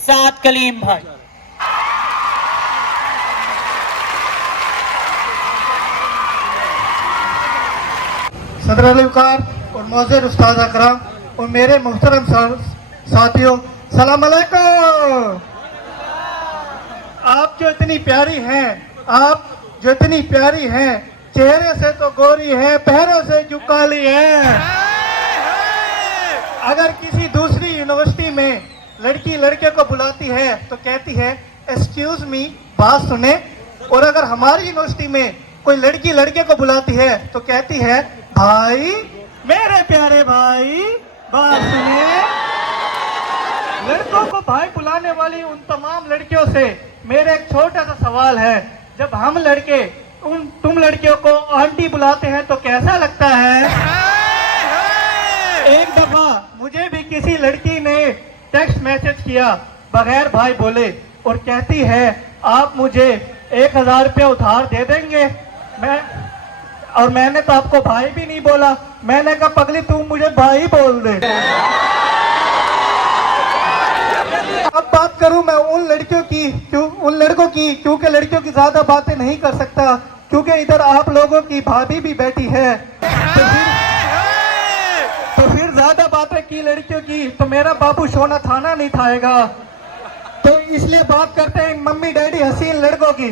साथ कलीम भाई। सदर अलवकार और मौजूद उस्ताद अकराम और मेरे मुहतरम साथियों, सलाम अलैकुम। आप जो इतनी प्यारी हैं, आप जो इतनी प्यारी हैं, चेहरे से तो गोरी है, पैरों से जो काली है। अगर किसी दूसरी यूनिवर्सिटी में लड़की लड़के को बुलाती है तो कहती है एक्सक्यूज मी, बात सुने। और अगर हमारी यूनिवर्सिटी में कोई लड़की लड़के को बुलाती है तो कहती है भाई, मेरे प्यारे भाई, बात सुनिए। लड़कों को भाई बुलाने वाली उन तमाम लड़कियों से मेरा एक छोटा सा सवाल है, जब हम लड़के तुम लड़कियों को आंटी बुलाते हैं तो कैसा लगता है? एक दफा मुझे भी किसी लड़की ने टेक्स्ट मैसेज किया बगैर भाई बोले और कहती है आप मुझे 1000 रुपया उधार दे देंगे। मैंने तो आपको भाई भी नहीं बोला। मैंने कहा पगली तू मुझे भाई बोल दे। अब बात करूं मैं उन लड़कियों की, उन लड़कों की, क्योंकि लड़कियों की ज्यादा बातें नहीं कर सकता क्योंकि इधर आप लोगों की भाभी भी बैठी है। तो फिर ज्यादा बातें की लड़कियों की तो मेरा बाबू सोना थाना नहीं खाएगा। तो इसलिए बात करते हैं मम्मी डैडी हसीन लड़कों की,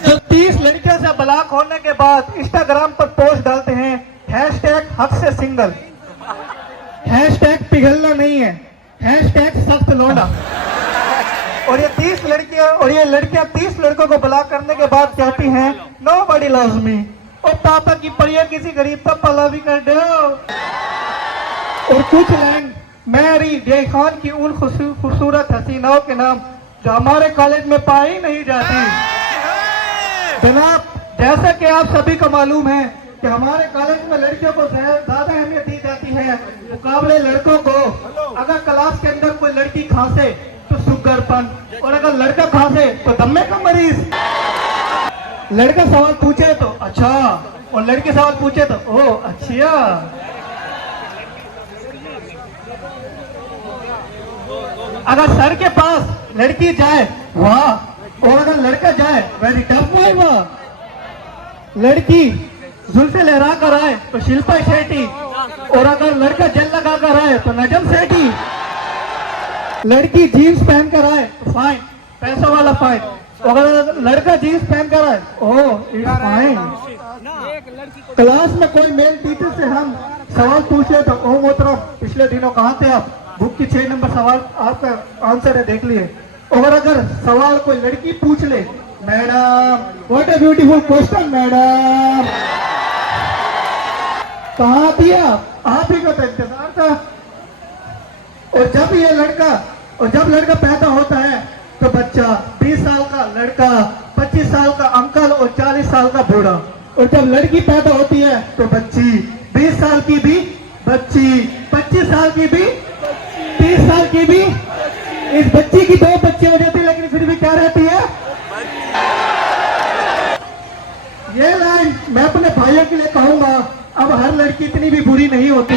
जो 30 लड़कियों से ब्लॉक होने के बाद इंस्टाग्राम पर पोस्ट डालते हैं हैशटैग हक से सिंगल, हैशटैग पिघलना नहीं है, हैशटैग सख्त लौंडा। और ये 30 लड़कियां 30 लड़कों को ब्लॉक करने के बाद कहती हैं नोबडी लव्स मी। और पापा की पढ़िए किसी गरीब का पला भी कर दो। और कुछ लाइन मैरी डे खान की उन खूबसूरत हसीनाओं के नाम जो हमारे कॉलेज में पाई नहीं जाती। जनाब, जैसा कि आप सभी को मालूम है कि हमारे कॉलेज में लड़कियों को ज्यादा अहमियत दी जाती है मुकाबले लड़कों को। अगर क्लास के अंदर कोई लड़की खांसे तो सुगरपन, और अगर लड़का खांसे तो दम्मे का मरीज। लड़का सवाल पूछे तो अच्छा, और लड़की सवाल पूछे तो ओ अच्छा। अगर सर के पास लड़की जाए वाह, और अगर लड़का जाए वेरी टफ वाह वाह। लड़की जुल्फे लहरा कर आए तो शिल्पा शेट्टी, और अगर लड़का जेल लगा कर आए तो नजम सेठी। लड़की जीन्स पहन कर आए तो फाइन, पैसों वाला फाइन। अगर लड़का जीन्स पहन कर आए ओह इट्स फाइन। क्लास में कोई मेल टीचर से हम सवाल पूछे तो ओ मोहतरम पिछले दिनों कहाँ थे आप, बुक की 6 नंबर सवाल आपका आंसर है देख लिए। और अगर सवाल कोई लड़की पूछ ले madam what a beautiful question madam, कहाँ थी आप ही का तो इंतजार था। और जब लड़का पैदा होता है तो बच्चा 20 साल का लड़का, 25 साल का अंकल और 40 साल का बूढ़ा। और जब लड़की पैदा होती है तो बच्ची 20 साल की भी बच्ची, 25 साल की भी, 30 साल की भी। इस बच्ची की 2 बच्चे हो जाती है लेकिन फिर भी क्या रहती है? ये लाइन मैं अपने भाइयों के लिए कहूंगा। अब हर लड़की इतनी भी बुरी नहीं होती,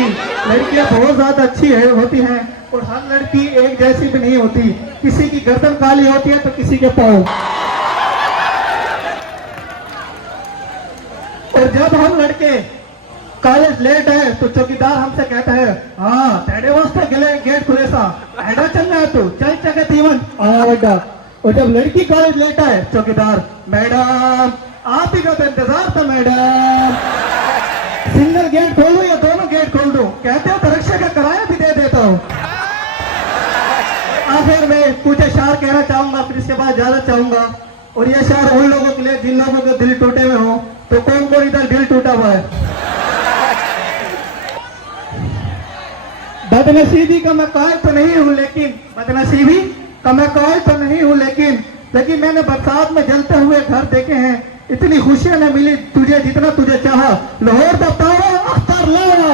लड़कियां बहुत ज्यादा अच्छी होती हैं और हर लड़की एक जैसी भी नहीं होती। किसी की गर्दन काली होती है तो किसी के पाँव। और जब हम लड़के कॉलेज लेट है तो चौकीदार हमसे कहता है हाँ तेरे वास्ते गेट खुले सा ऐडा चलना है तू चल चके तीवन बेटा। और जब लड़की कॉलेज लेट है चौकीदार मैडम आप ही का तो इंतजार था मैडम, सिंगल गेट खोल दो या दोनों गेट खोल दो, कहते हो तो रिक्शा का किराया भी दे देता हूँ। आखिर में कुछ अशार कहना चाहूंगा फिर इसके बाद ज्यादा चाहूंगा। और ये अशार उन लोगों के लिए जिन लोगों के दिल टूटे हुए हो। तो कौन कौन इधर दिल टूटा हुआ है? बदनसीबी का मैं कायल तो नहीं हूँ लेकिन मैंने बरसात में जलते हुए घर देखे हैं। इतनी खुशियां न मिली तुझे जितना तुझे चाहा, लाहौर का तारा अख्तर लावा।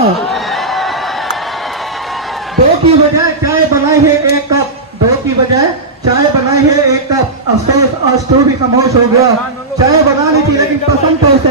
2 की बजाय चाय बनाई है 1 कप, 2 की बजाय चाय बनाई है 1 कप। अफसोस आज तो भी खामोश हो गया। चाय बनानी थी लेकिन पसंद तो उसे